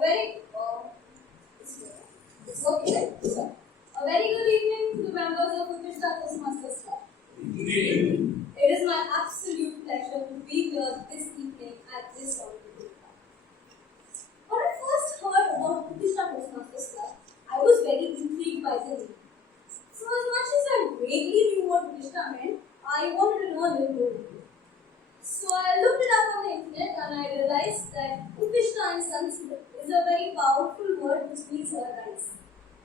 A very good evening to the members of Utthishta Toastmasters Club. It is my absolute pleasure to be here this evening at this wonderful club. When I first heard about Utthishta Toastmasters Club, I was very intrigued by the name. So as much as I vaguely knew what Utthishta meant, I wanted to know a little more. So I looked it up on the internet and I realized that Utthishta in Sanskrit is a very powerful word which means arise.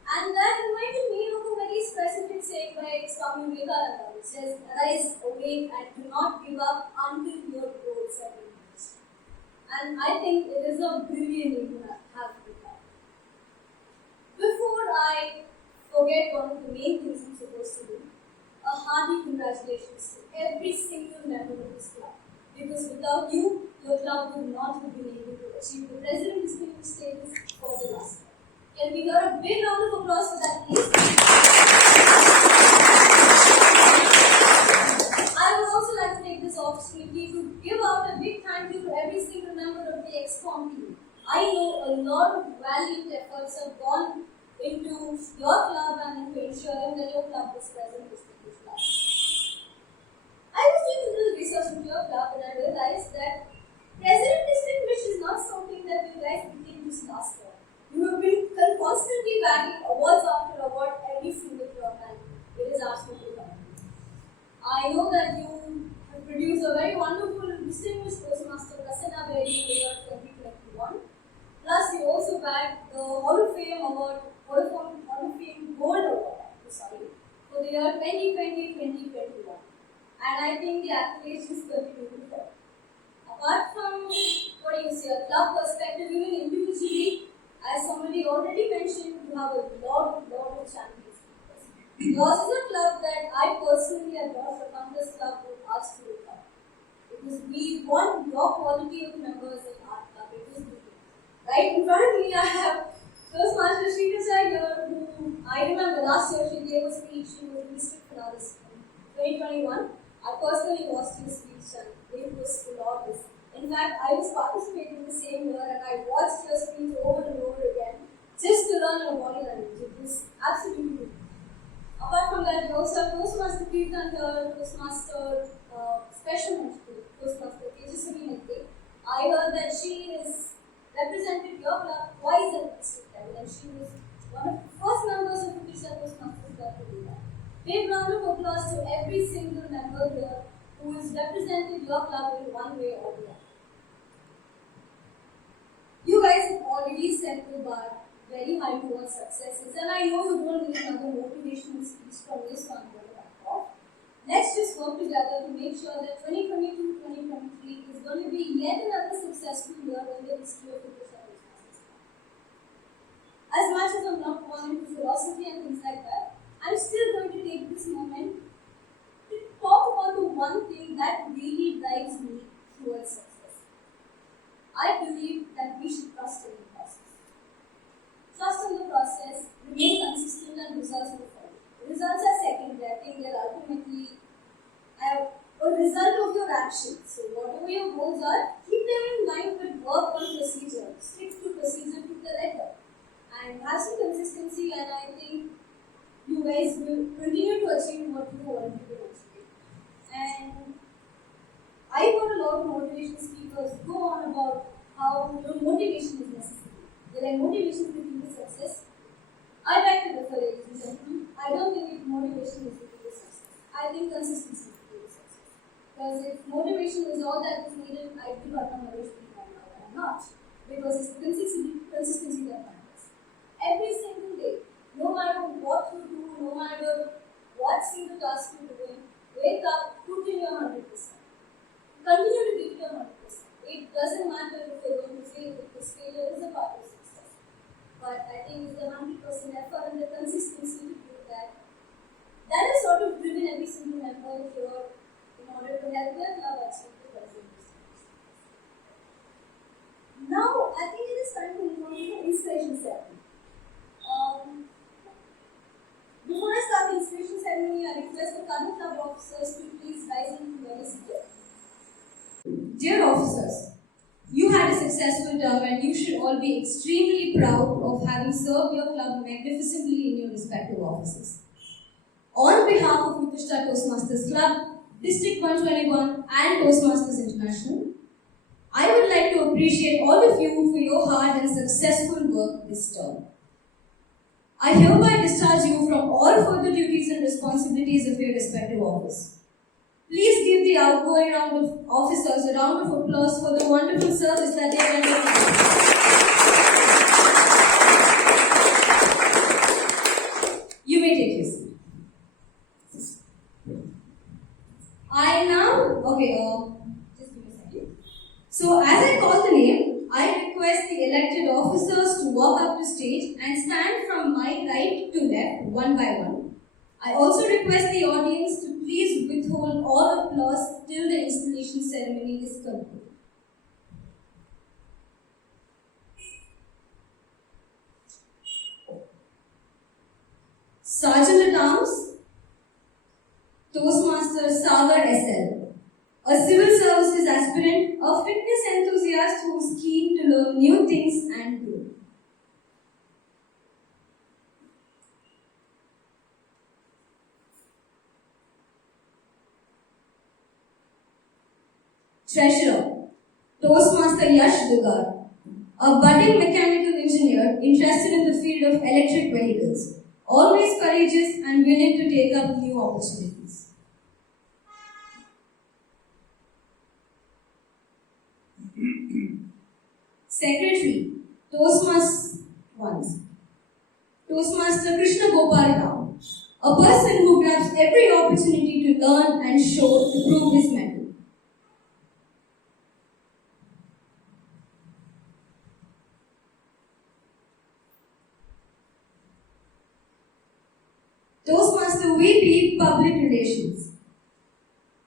And that reminded me of a very specific saying by Swami Vivekananda, which says, arise, awake, and do not give up until your goals are reached. And I think it is a brilliant name to have with that. Before I forget one of the main things I'm supposed to do, a hearty congratulations to every single member of this club. Because without you, your club would not have been able to achieve the President Distinguished status for the last time. Can we hear a big round of applause for that, please? I would also like to take this opportunity to give out a big thank you to every single member of the ExCom team. I know a lot of valiant efforts have gone into your club and into ensuring that your club is President Distinguished club. I was doing a little research into your club and I realized that President Distinguished is not something that you guys became this last year. You have been constantly bagging awards after award every single year, and it is absolutely right. I know that you have produced a very wonderful distinguished Toastmaster Rasana Berry in the year 2021. Plus, you also bagged the Hall of Fame Award, Hall of Fame Gold Award, for the year 2020-2021. And I think the accolades just continue to fall. Apart from a club perspective, even individually, as somebody already mentioned, you have a lot of champions. Yours is a club that I personally adore, the Countless Club would ask to look up. Because we want your quality of members in our club. It is good. Right in front of me, I have Toastmaster Shrikasa here, who I remember last year she gave a speech. She was district finalist in 2021. I personally watched his speech and it was flawless. In fact, I was participating the same year and I watched your speech over and over again just to learn your body language. It was absolutely good. Apart from that, we also have Toastmaster Kirtan here, Toastmaster Special Mentor, Toastmaster Tejaswini Nette. I heard that she has represented your club twice at district level and she was one of the first members of the Utthishta Toastmasters Club to do that. Big round of applause to every single member here who has represented your club in one way or the other. You guys have already set the bar very high towards successes, and I know you don't need another motivational speech from this one to back off. Let's just work together to make sure that 2022-2023 is going to be yet another successful year in the history of the Toastmasters. As much as I'm not going into philosophy and things like that, I'm still going to take this moment to talk about the one thing that really drives me towards success. I believe that we should trust in the process. Trust in the process, remain consistent, and results will follow. Results are secondary. I think they're ultimately a result of your actions. So whatever your goals are, keep them in mind but work on procedure. Stick to procedure to the letter. And have some consistency, and I think you guys will continue to achieve what you want to achieve. And I heard a lot of motivation speakers go on about how motivation is necessary. They're like, motivation is the key to success. I beg to differ, ladies and gentlemen. I don't think motivation is the key to success. I think consistency is the key to success. Because if motivation is all that is needed, I do not know which people right now, but I'm not. Because it's the consistency that matters. Every single day, no matter what you do, no matter what single task you're doing, wake up, put in your 100%. Continue to give your 100%. It doesn't matter if you're going to fail, because failure is a part of success. But I think it's the 100% effort and the consistency to do that. That has sort of driven every single member here in order to help their club achieve the present. Now, I think it is time to move on to the inspiration ceremony. Before I start the inspiration ceremony, I request the current club officers to please rise and join us. Dear officers, you had a successful term and you should all be extremely proud of having served your club magnificently in your respective offices. On behalf of Utthishta Toastmasters Club, District 121 and Toastmasters International, I would like to appreciate all of you for your hard and successful work this term. I hereby discharge you from all further duties and responsibilities of your respective office. Please give the outgoing round of officers a round of applause for the wonderful service that they rendered. You may take your seat. Just give me a second. So as I call the name, I request the elected officers to walk up to stage and stand from my right to left, one by one. I also request the audience to please withhold all applause till the installation ceremony is concluded. Sergeant at Arms, Toastmaster Sagar SL, a civil services aspirant, a fitness enthusiast who is keen to learn new things and grow. Treasurer, Toastmaster Yash Dugar, a budding mechanical engineer interested in the field of electric vehicles, always courageous and willing to take up new opportunities. Secretary, Toastmaster Krishna Gopal Rao, a person who grabs every opportunity to learn and show to prove his mettle. Toastmaster VP Public Relations,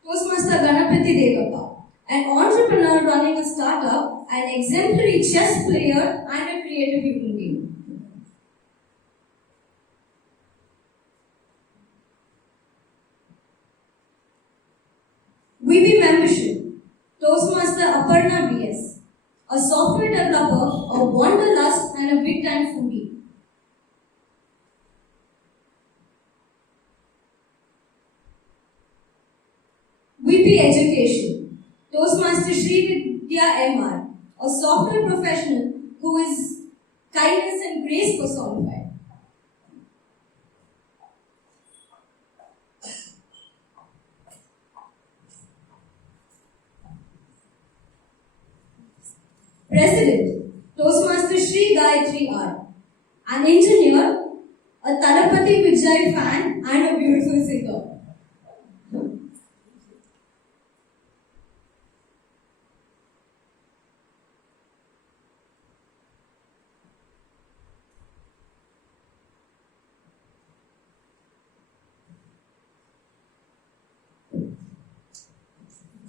Toastmaster Ganapati Devappa, an entrepreneur running a startup, an exemplary chess player and a creative human being. VP Membership, Toastmaster Aparna BS, a software developer, a wanderlust and a big-time foodie. VP Education, Toastmaster Sri Vidya MR, a software professional who is kindness and grace personified. President, Toastmaster Sri Gayathri R, an engineer, a Talapati Vijay fan and a beautiful singer.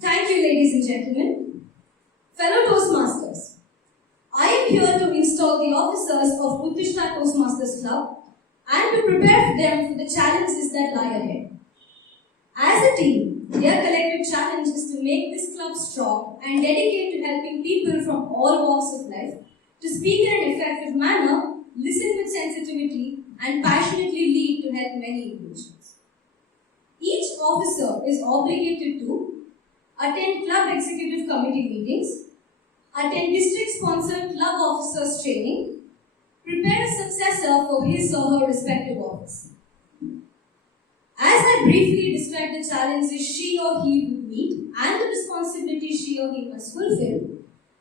Thank you, ladies and gentlemen. Fellow Toastmasters, I am here to install the officers of Utthishta Toastmasters Club and to prepare them for the challenges that lie ahead. As a team, their collective challenge is to make this club strong and dedicated to helping people from all walks of life to speak in an effective manner, listen with sensitivity, and passionately lead to help many individuals. Each officer is obligated to attend club executive committee meetings, attend district-sponsored club officers training, prepare a successor for his or her respective office. As I briefly describe the challenges she or he would meet and the responsibilities she or he must fulfill,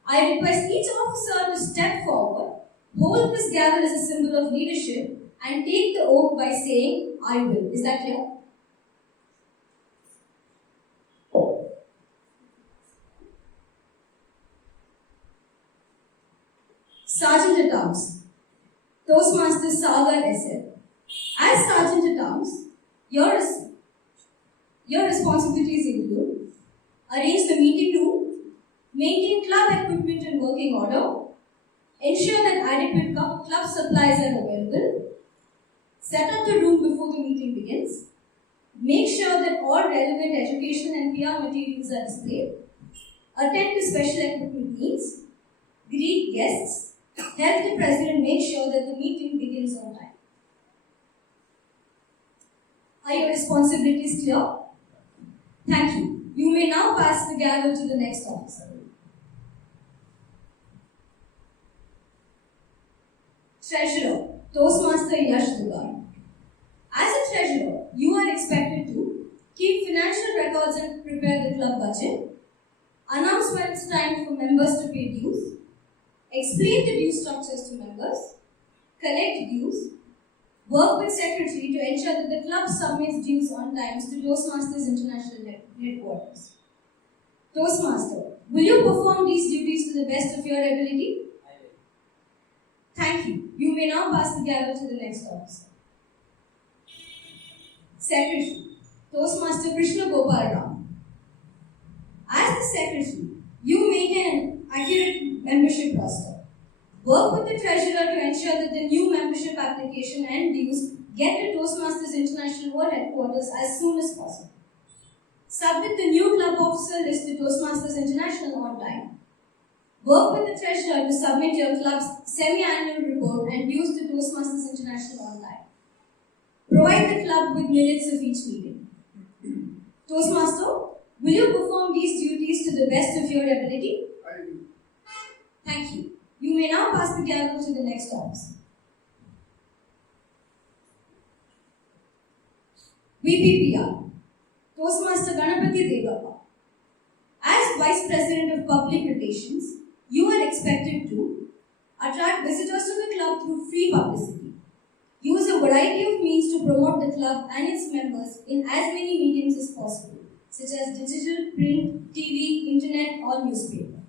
I request each officer to step forward, hold this gavel as a symbol of leadership, and take the oath by saying, "I will." Is that clear? Sergeant at Arms, Toastmaster Sagar SL. As Sergeant at Arms, your responsibilities include arrange the meeting room, maintain club equipment in working order, ensure that adequate club supplies are available, set up the room before the meeting begins, make sure that all relevant education and PR materials are displayed, attend to special equipment needs, greet guests, Help the President make sure that the meeting begins on time. Are your responsibilities clear? Thank you. You may now pass the gavel to the next officer. Treasurer, Toastmaster Yash Dugar. As a treasurer, you are expected to keep financial records and prepare the club budget, announce when it's time for members to pay dues, explain the due structures to members, collect dues, work with secretary to ensure that the club submits dues on time to Toastmasters International Headquarters. Toastmaster, will you perform these duties to the best of your ability? I will. Thank you. You may now pass the gavel to the next officer. Secretary, Toastmaster Krishna Gopal Ram. As the secretary, you maintain an accurate membership roster. Work with the treasurer to ensure that the new membership application and dues get to Toastmasters International World Headquarters as soon as possible. Submit the new club officer list to Toastmasters International on time. Work with the treasurer to submit your club's semi-annual report and dues to Toastmasters International on time. Provide the club with minutes of each meeting. Toastmaster, will you perform these duties to the best of your ability? I will. Thank you. You may now pass the gavel to the next officer. VPPR, Toastmaster Ganapati Devappa. As Vice President of Public Relations, you are expected to attract visitors to the club through free publicity. Use a variety of means to promote the club and its members in as many mediums as possible, such as digital, print, TV, internet, or newspaper.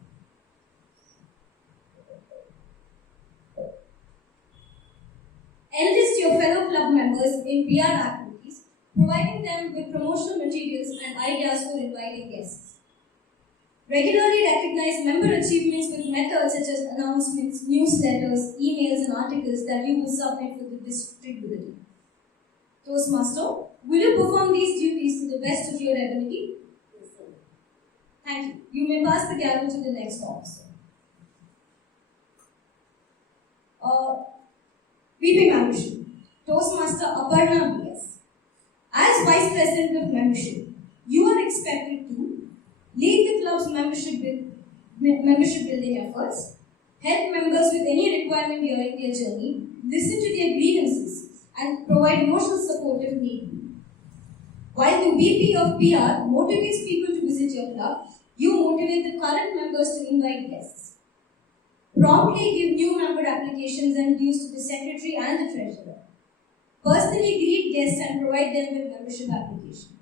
Enlist your fellow club members in PR activities, providing them with promotional materials and ideas for inviting guests. Regularly recognize member achievements with methods such as announcements, newsletters, emails, and articles that you will submit for the district bulletin. Toastmaster, will you perform these duties to the best of your ability? Yes, sir. Thank you. You may pass the gavel to the next officer. VP Membership, Toastmaster Aparna BS. As Vice President of Membership, you are expected to lead the club's membership building efforts, help members with any requirement during their journey, listen to their grievances, and provide emotional support if need be. While the VP of PR motivates people to visit your club, you motivate the current members to invite guests. Promptly give new member applications and dues to the secretary and the treasurer. Personally greet guests and provide them with membership application.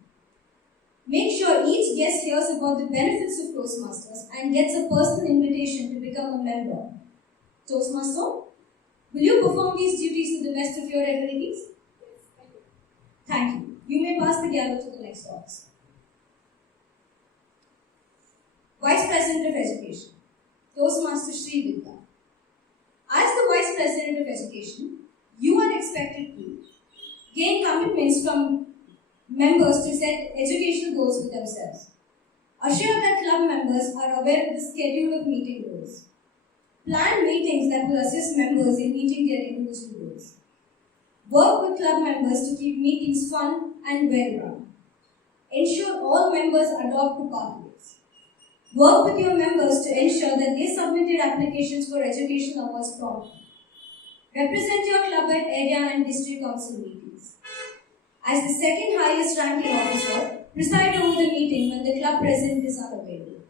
Make sure each guest hears about the benefits of Toastmasters and gets a personal invitation to become a member. Toastmaster, will you perform these duties to the best of your abilities? Yes, I will. Thank you. You may pass the gavel to the next officer. Vice President of Education, Toastmaster Sri Vidya. As the Vice President of Education, you are expected to gain commitments from members to set educational goals for themselves. Assure that club members are aware of the schedule of meeting goals. Plan meetings that will assist members in meeting their individual goals. Work with club members to keep meetings fun and well-run. Ensure all members adopt to pathways. Work with your members to ensure that they submit their applications for education awards promptly. Represent your club at area and district council meetings. As the second highest ranking officer, preside over the meeting when the club president is unavailable.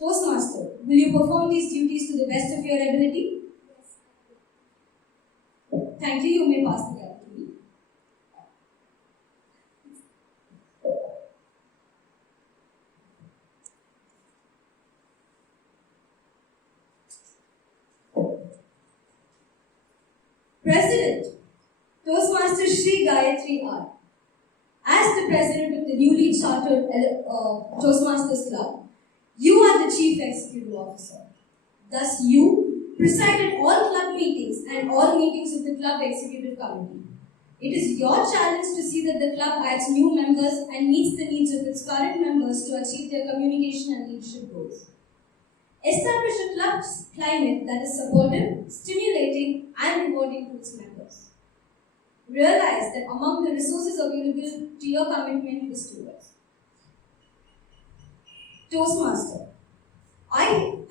Toastmaster, will you perform these duties to the best of your ability? Yes, I will. Thank you. You may pass the gavel to me. President, Toastmaster Shri Gayathri R. As the president of the newly chartered Toastmasters Club, you are the chief executive officer. Thus, you preside at all club meetings and all meetings of the club executive committee. It is your challenge to see that the club adds new members and meets the needs of its current members to achieve their communication and leadership goals. Establish a club climate that is supportive, stimulating, and rewarding to its members. Realize that among the resources available to your commitment is towards Toastmaster. I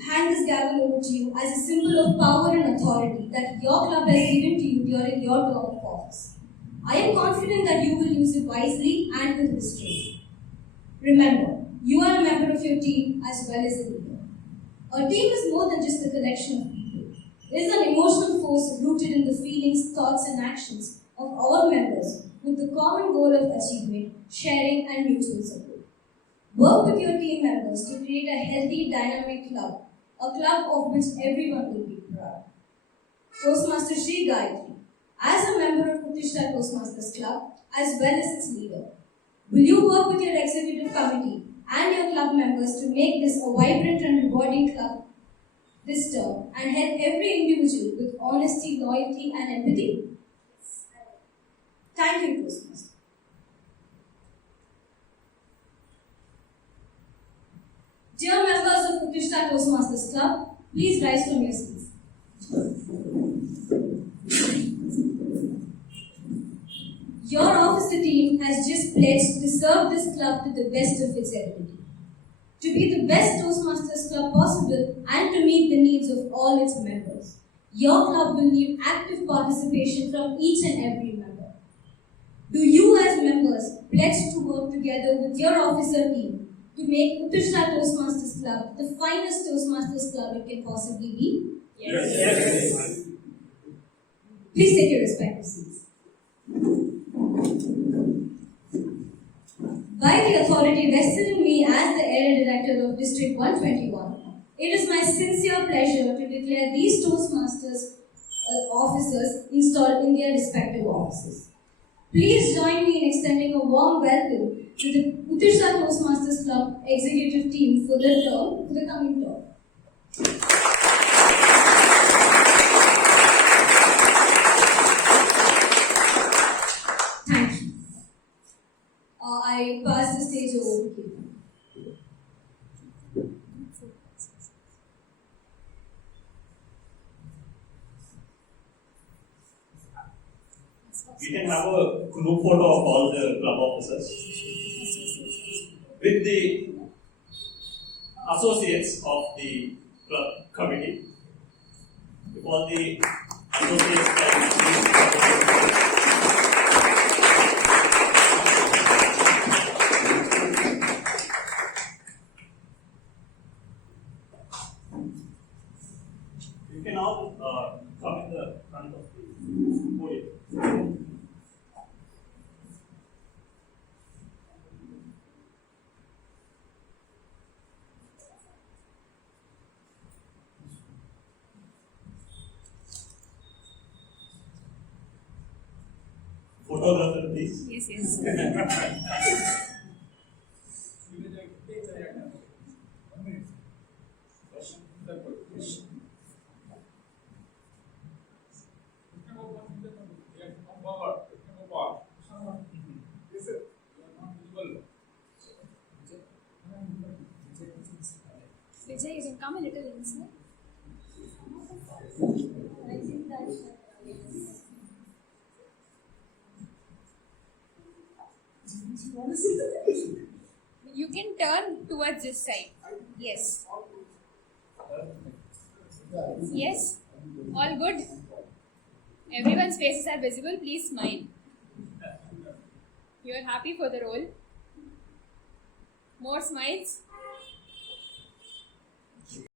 hand this gavel over to you as a symbol of power and authority that your club has given to you during your term of office. I am confident that you will use it wisely and with restraint. Remember, you are a member of your team as well as a leader. A team is more than just a collection of people. It is an emotional force rooted in the feelings, thoughts, and actions of all members with the common goal of achievement, sharing, and mutual support. Work with your team members to create a healthy, dynamic club, a club of which everyone will be proud. Toastmaster Shri Gayathri, as a member of Utthishta Toastmasters Club, as well as its leader, will you work with your executive committee and your club members to make this a vibrant and rewarding club this term and help every individual with honesty, loyalty, and empathy? Thank you, Toastmaster. Dear members of Utthishta Toastmasters Club, please rise from your seats. Your officer team has just pledged to serve this club to the best of its ability, to be the best Toastmasters Club possible and to meet the needs of all its members. Your club will need active participation from each and every member. Do you as members pledge to work together with your officer team to make Utthishta Toastmasters Club the finest Toastmasters Club it can possibly be? Yes. Please take your respective seats. By the authority vested in me as the area director of District 121, it is my sincere pleasure to declare these Toastmasters officers installed in their respective offices. Please join me in extending a warm welcome to the Utthishta Toastmasters Club executive team for the coming term. Thank you. I pass the stage over to you. We can have a group photo of all the club officers with the associates of the club committee. If all the associates can you can all come in the front of the podium. Photographer, please. Yes. Vijay, you can come a little inside. I think that's You can turn towards this side. Yes. Yes. All good. Everyone's faces are visible. Please smile. You are happy for the role. More smiles.